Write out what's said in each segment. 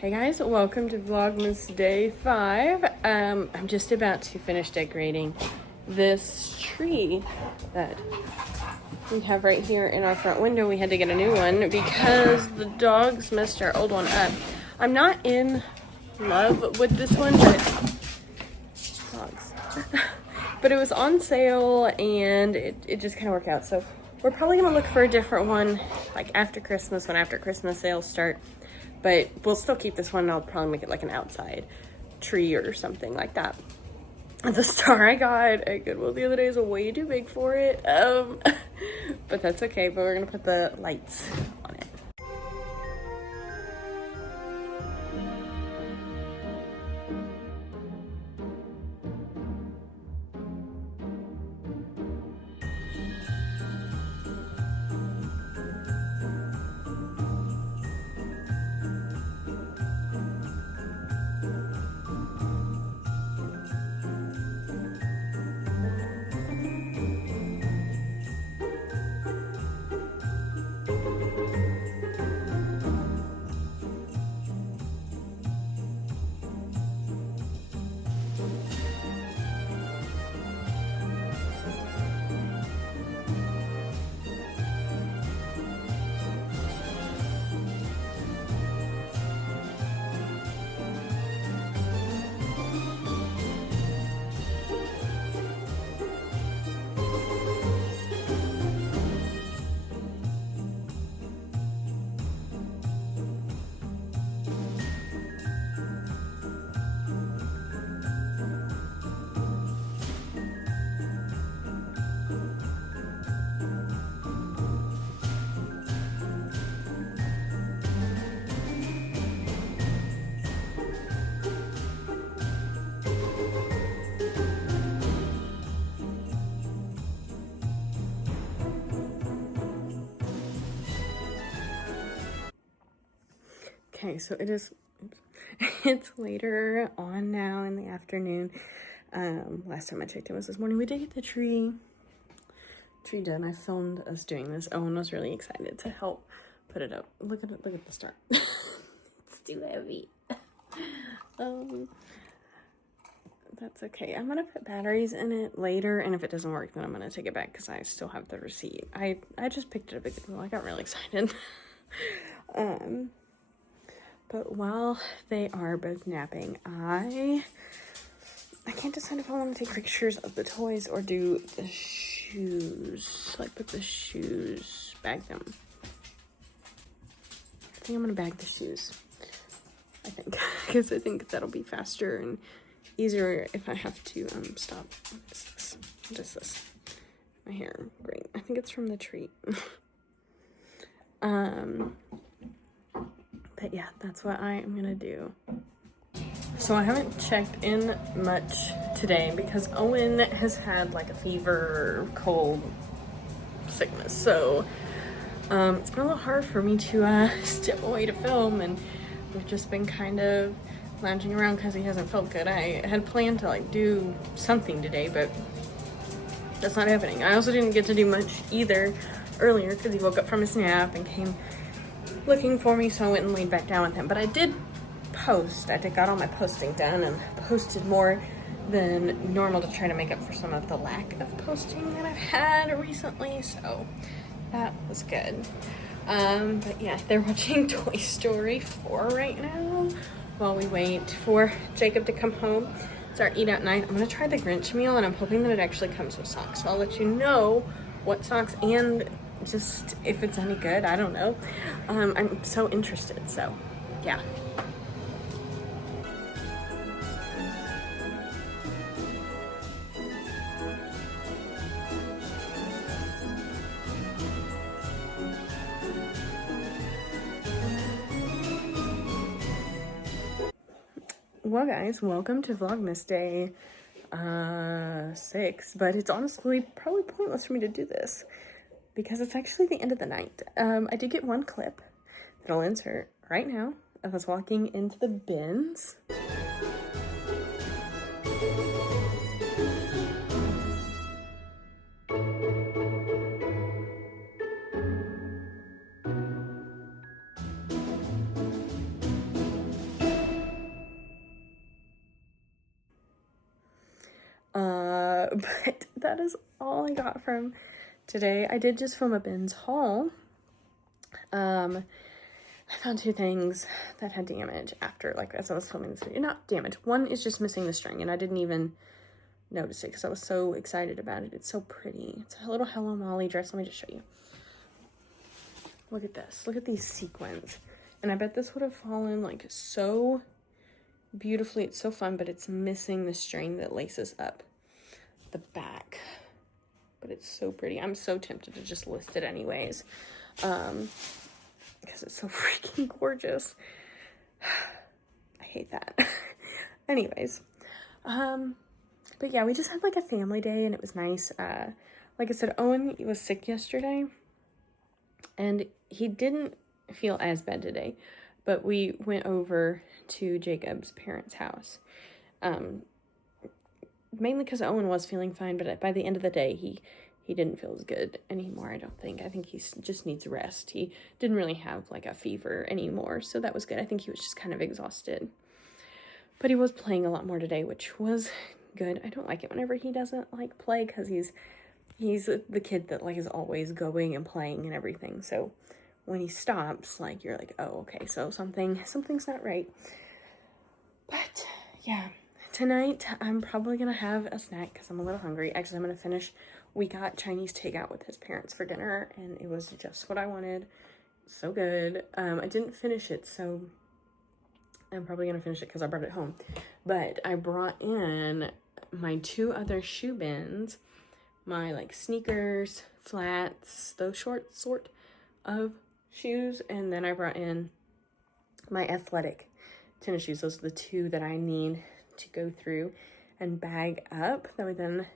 Hey guys, welcome to Vlogmas Day 5. I'm just about to finish decorating this tree that we have right here in our front window. We had to get a new one because the dogs messed our old one up. I'm not in love with this one, but dogs. But it was on sale and it just kind of worked out. So we're probably gonna look for a different one like after Christmas, when after Christmas sales start. But we'll still keep this one. I'll probably make it like an outside tree or something like that. The star I got at Goodwill the other day is way too big for it. But that's okay. But we're gonna put the lights on it. Okay, so it's later on now in the afternoon. Last time I checked, it was this morning. We did get the tree done. I filmed us doing this. Owen was really excited to help put it up. Look at the star. It's too heavy. That's okay. I'm gonna put batteries in it later, and if it doesn't work, then I'm gonna take it back because I still have the receipt. I just picked it up at Goodwill. I got really excited. But while they are both napping, I can't decide if I want to take pictures of the toys or do the shoes. Like put the shoes, bag them. I think I'm gonna bag the shoes. I think, because I think that'll be faster and easier if I have to stop. What is this? What is this? My hair, great. I think it's from the treat. But yeah, that's what I am gonna do. So I haven't checked in much today because Owen has had like a fever, cold, sickness. So it's been a little hard for me to step away to film, and we've just been kind of lounging around because he hasn't felt good. I had planned to like do something today, but that's not happening. I also didn't get to do much either earlier because he woke up from his nap and came looking for me, so I went and laid back down with him. But I did post. I got all my posting done and posted more than normal to try to make up for some of the lack of posting that I've had recently, so that was good. But yeah, they're watching Toy Story 4 right now while we wait for Jacob to come home. It's our eat out night. I'm gonna try the Grinch meal, and I'm hoping that it actually comes with socks. So I'll let you know what socks, and just if it's any good. I don't know. I'm so interested, so yeah. Well guys, welcome to Vlogmas Day 6, but it's honestly probably pointless for me to do this because it's actually the end of the night. I did get one clip that I'll insert right now of us walking into the bins. But that is all I got from today. I did just film a bins haul. I found 2 things that had damage after, like, as I was filming this video. Not damage. One is just missing the string, and I didn't even notice it because I was so excited about it. It's so pretty. It's a little Hello Molly dress. Let me just show you. Look at this. Look at these sequins. And I bet this would have fallen, like, so beautifully. It's so fun, but it's missing the string that laces up the back. But it's so pretty. I'm so tempted to just list it anyways. Because it's so freaking gorgeous. I hate that. Anyways. But yeah, we just had like a family day and it was nice. Like I said, Owen was sick yesterday. And he didn't feel as bad today. But we went over to Jacob's parents' house. Mainly because Owen was feeling fine, but by the end of the day, he didn't feel as good anymore, I don't think. I think he just needs rest. He didn't really have like a fever anymore, so that was good. I think he was just kind of exhausted. But he was playing a lot more today, which was good. I don't like it whenever he doesn't like play because he's the kid that like is always going and playing and everything. So when he stops, like you're like, oh, okay, so something's not right. But yeah. Tonight, I'm probably going to have a snack because I'm a little hungry. Actually, I'm going to finish. We got Chinese takeout with his parents for dinner, and it was just what I wanted. So good. I didn't finish it, so I'm probably going to finish it because I brought it home. But I brought in my 2 other shoe bins, my, like, sneakers, flats, those short sort of shoes, and then I brought in my athletic tennis shoes. Those are the 2 that I need to go through and bag up. That way then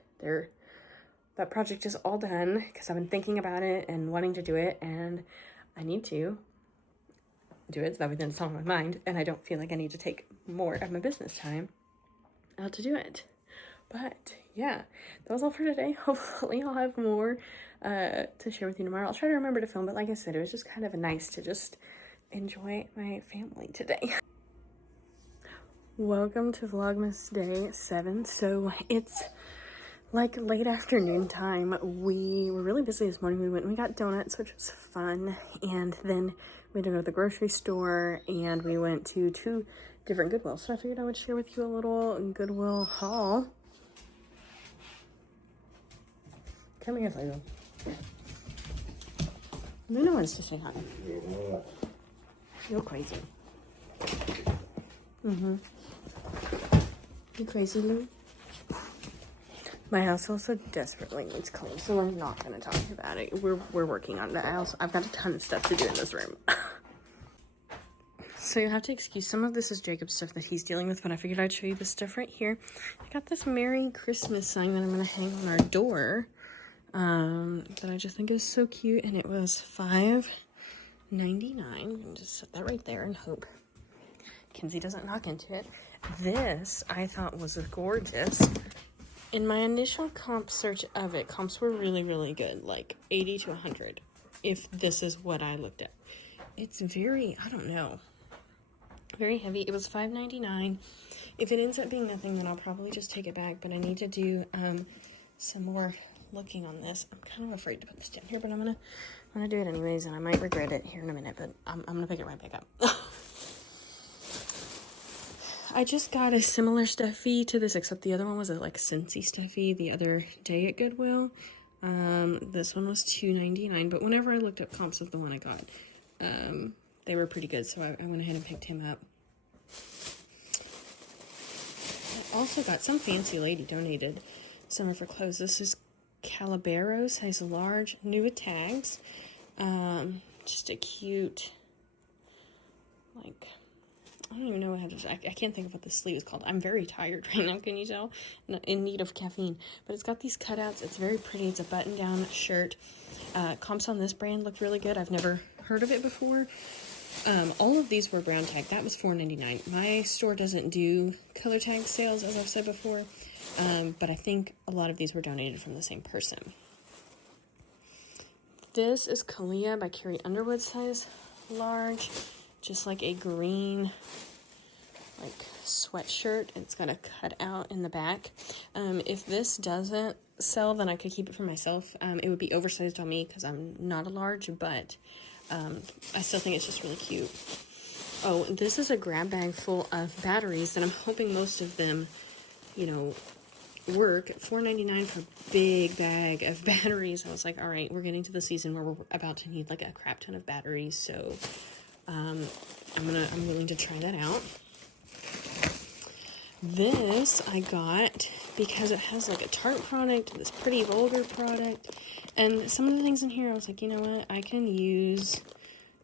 that project is all done because I've been thinking about it and wanting to do it, and I need to do it so that way then it's on my mind and I don't feel like I need to take more of my business time out to do it. But yeah, that was all for today. Hopefully I'll have more to share with you tomorrow. I'll try to remember to film, but like I said, it was just kind of nice to just enjoy my family today. Welcome to Vlogmas day 7. So it's like late afternoon time. We were really busy this morning. We went and we got donuts, which was fun. And then we had to go to the grocery store and we went to 2 different Goodwill. So I figured I would share with you a little Goodwill haul. Come here, Lego. Luna wants to say hi. You're crazy. You crazy, Lou? My house also desperately needs cleaned, so I'm not going to talk about it. We're working on it. I've got a ton of stuff to do in this room. So you have to excuse some of this is Jacob's stuff that he's dealing with, but I figured I'd show you this stuff right here. I got this Merry Christmas sign that I'm going to hang on our door. That I just think is so cute, and it was $5.99. I'm going to just set that right there and hope Kinsey doesn't knock into it. This I thought was gorgeous. In my initial comp search of it, comps were really, really good, like 80 to 100, if this is what I looked at. It's very, I don't know, very heavy. It was $5.99. If it ends up being nothing, then I'll probably just take it back, but I need to do some more looking on this. I'm kind of afraid to put this down here, but I'm gonna do it anyways, and I might regret it here in a minute, but I'm gonna pick it right back up. I just got a similar stuffy to this, except the other one was a like Scentsy stuffy the other day at Goodwill. This one was $2.99, but whenever I looked up comps of the one I got, they were pretty good, so I went ahead and picked him up. I also got some fancy lady donated some of her clothes. This is Calabero, size large, new with tags. Just a cute, like, I don't even know how to, I can't think of what the sleeve is called. I'm very tired right now, can you tell? In need of caffeine. But it's got these cutouts. It's very pretty. It's a button-down shirt. Comps on this brand looked really good. I've never heard of it before. All of these were brown tag. That was $4.99. My store doesn't do color tag sales, as I've said before. But I think a lot of these were donated from the same person. This is Kalia by Carrie Underwood, size large. Just like a green, like sweatshirt. It's got a cutout in the back. If this doesn't sell, then I could keep it for myself. It would be oversized on me because I'm not a large, but I still think it's just really cute. Oh, this is a grab bag full of batteries, and I'm hoping most of them, you know, work. $4.99 for a big bag of batteries. I was like, all right, we're getting to the season where we're about to need like a crap ton of batteries, so I'm willing to try that out. This I got because it has like a Tarte product, this pretty vulgar product, and some of the things in here I was like, you know what, I can use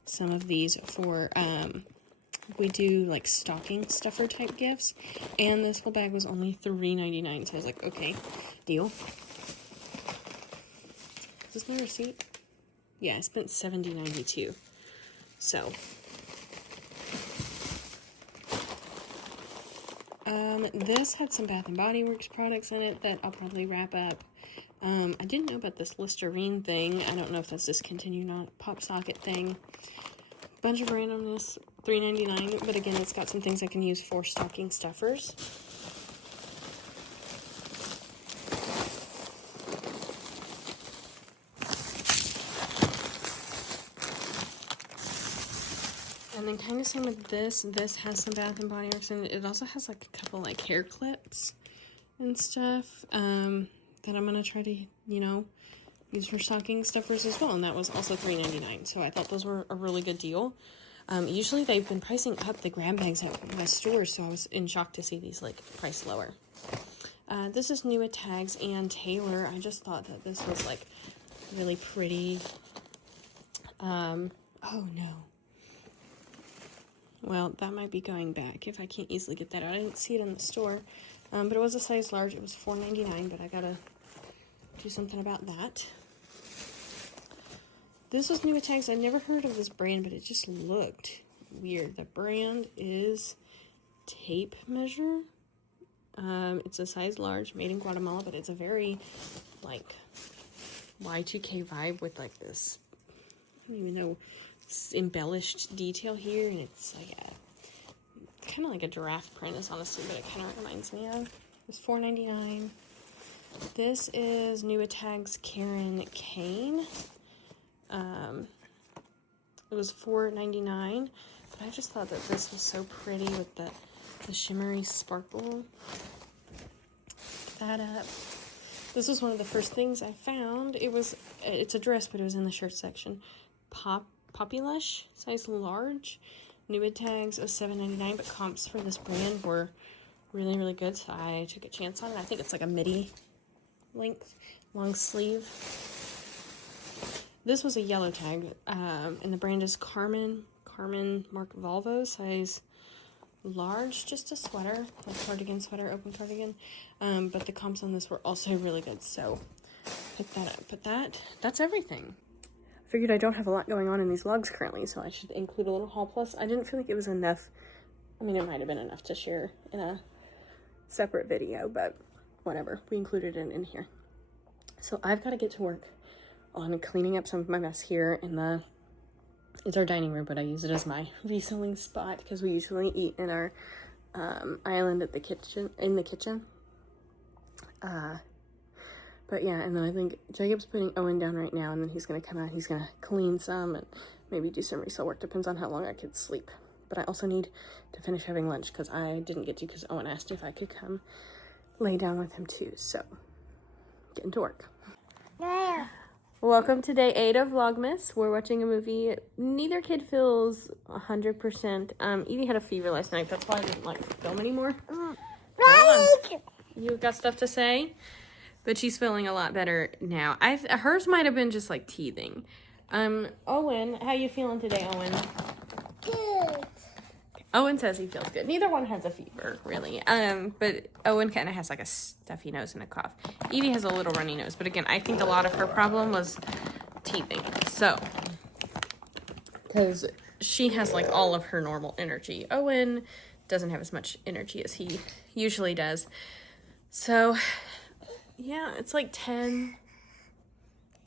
some of these for we do like stocking stuffer type gifts, and this whole bag was only $3.99, so I was like, okay, deal. Is this my receipt? Yeah, I spent $70.92. So this had some Bath and Body Works products in it that I'll probably wrap up. I didn't know about this Listerine thing. I don't know if that's discontinued or not. Pop socket thing. Bunch of randomness, $3.99, but again, it's got some things I can use for stocking stuffers. And then kind of same with this. This has some Bath and Body Works in it. It also has like a couple like hair clips and stuff that I'm gonna try to, you know, use for stocking stuffers as well, and that was also $3.99. So I thought those were a really good deal. Usually they've been pricing up the grab bags at my stores, so I was in shock to see these like priced lower. This is New at Tags and Taylor. I just thought that this was like really pretty. Oh no. Well, that might be going back if I can't easily get that out. I didn't see it in the store, but it was a size large. It was $4.99, but I gotta do something about that. This was New at Tags. I never heard of this brand, but it just looked weird. The brand is Tape Measure. It's a size large, made in Guatemala, but it's a very, like, Y2K vibe with, like, this, I don't even know, embellished detail here, and it's, like, kind of like a giraffe print is honestly what it kind of reminds me of. It's $4.99. This is New at Tags Karen Kane. It was $4.99, but I just thought that this was so pretty with the shimmery sparkle. Pick that up. This was one of the first things I found. It's a dress, but it was in the shirt section. Poppy Lush, size large. New at Tags was $7.99, but comps for this brand were really, really good, so I took a chance on it. I think it's like a midi length, long sleeve. This was a yellow tag, and the brand is Carmen Mark Volvo, size large, just a sweater, like cardigan sweater, open cardigan, but the comps on this were also really good, so pick that up. But that's everything. I figured I don't have a lot going on in these vlogs currently, so I should include a little haul. Plus, I didn't feel like it was enough. I mean, it might have been enough to share in a separate video, but whatever, we included it in here. So I've got to get to work on cleaning up some of my mess here in it's our dining room, but I use it as my reselling spot because we usually eat in our island at the kitchen, but yeah, and then I think Jacob's putting Owen down right now, and then he's going to come out, he's going to clean some and maybe do some resale work, depends on how long our kids sleep. But I also need to finish having lunch because I didn't get to, because Owen asked if I could come lay down with him too, so getting to work. Yeah. Welcome to day 8 of Vlogmas. We're watching a movie. Neither kid feels 100%. Evie had a fever last night. That's why I didn't like film anymore. You got stuff to say? But she's feeling a lot better now. Hers might have been just like teething. Owen, how you feeling today, Owen? Good. Owen says he feels good. Neither one has a fever, really. But Owen kind of has like a stuffy nose and a cough. Evie has a little runny nose. But again, I think a lot of her problem was teething. So, because she has like all of her normal energy. Owen doesn't have as much energy as he usually does. So, yeah, it's like 10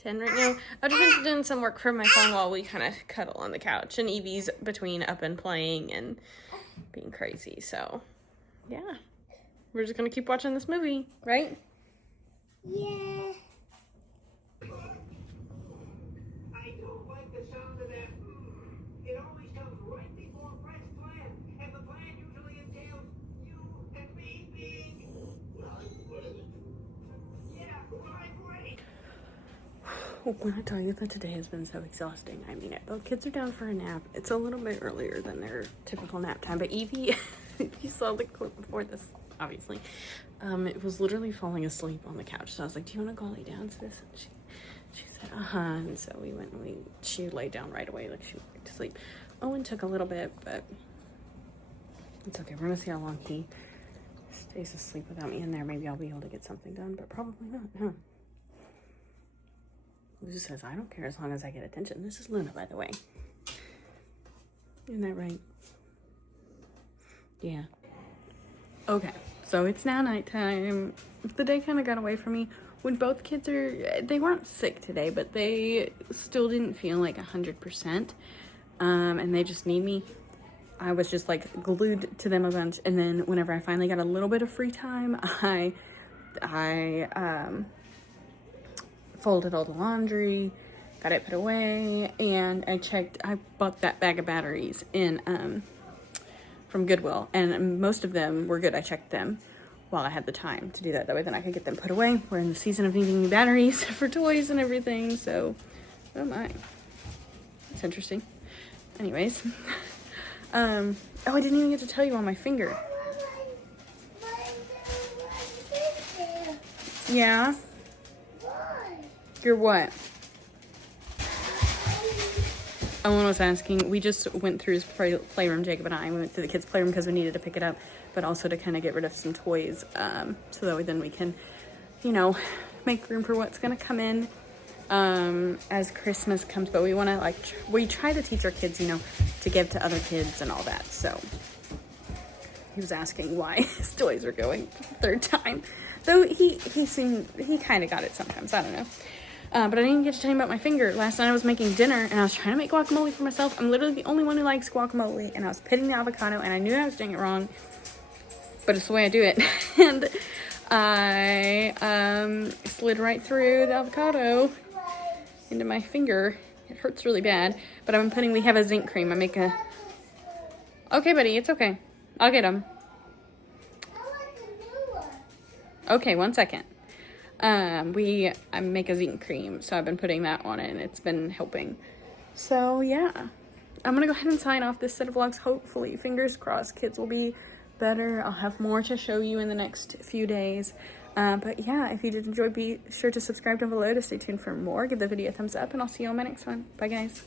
right now. I've just been doing some work from my phone while we kind of cuddle on the couch. And Evie's between up and playing and being crazy. So, yeah. We're just gonna keep watching this movie, right? Yeah. I don't like the sound of that. It always comes right before Fred's plan, and the plan usually entails you and me being. Yeah, I'm ready. When I tell you that today has been so exhausting, I mean it. Both kids are down for a nap. It's a little bit earlier than their typical nap time, but Evie, if you saw the clip before this, obviously, it was literally falling asleep on the couch. So I was like, do you want to go lay down, sis? And she said, uh-huh. And so we went and she laid down right away, like she went back to sleep. Owen took a little bit, but it's okay. We're gonna see how long he stays asleep without me in there. Maybe I'll be able to get something done, but probably not, huh? Luna says, I don't care as long as I get attention. This is Luna, by the way. Isn't that right? Yeah. Okay, so it's now nighttime. The day kind of got away from me. When both kids they weren't sick today, but they still didn't feel like 100%. And they just need me. I was just like glued to them a bunch. And then whenever I finally got a little bit of free time, I folded all the laundry, got it put away, and I bought that bag of batteries from Goodwill, and most of them were good. I checked them while I had the time to do that. That way then I could get them put away. We're in the season of needing new batteries for toys and everything, so oh my. That's interesting. Anyways. Oh, I didn't even get to tell you on my finger. Yeah? You're what? Owen was asking. We just went through his playroom, Jacob and I. We went through the kids' playroom because we needed to pick it up, but also to kind of get rid of some toys, so that way then we can, you know, make room for what's going to come in as Christmas comes. But we want to, we try to teach our kids, you know, to give to other kids and all that. So he was asking why his toys are going for the third time. Though he kind of got it sometimes. I don't know. But I didn't get to tell you about my finger. Last night I was making dinner, and I was trying to make guacamole for myself. I'm literally the only one who likes guacamole, and I was pitting the avocado, and I knew I was doing it wrong, but it's the way I do it. And I slid right through the avocado into my finger. It hurts really bad, but we have a zinc cream. Okay, buddy, it's okay. I'll get them. Okay, 1 second. I make a zinc cream, so I've been putting that on it, and it's been helping. So, yeah. I'm gonna go ahead and sign off this set of vlogs. Hopefully, fingers crossed, kids will be better. I'll have more to show you in the next few days. But yeah, if you did enjoy, be sure to subscribe down below to stay tuned for more. Give the video a thumbs up, and I'll see you on my next one. Bye, guys.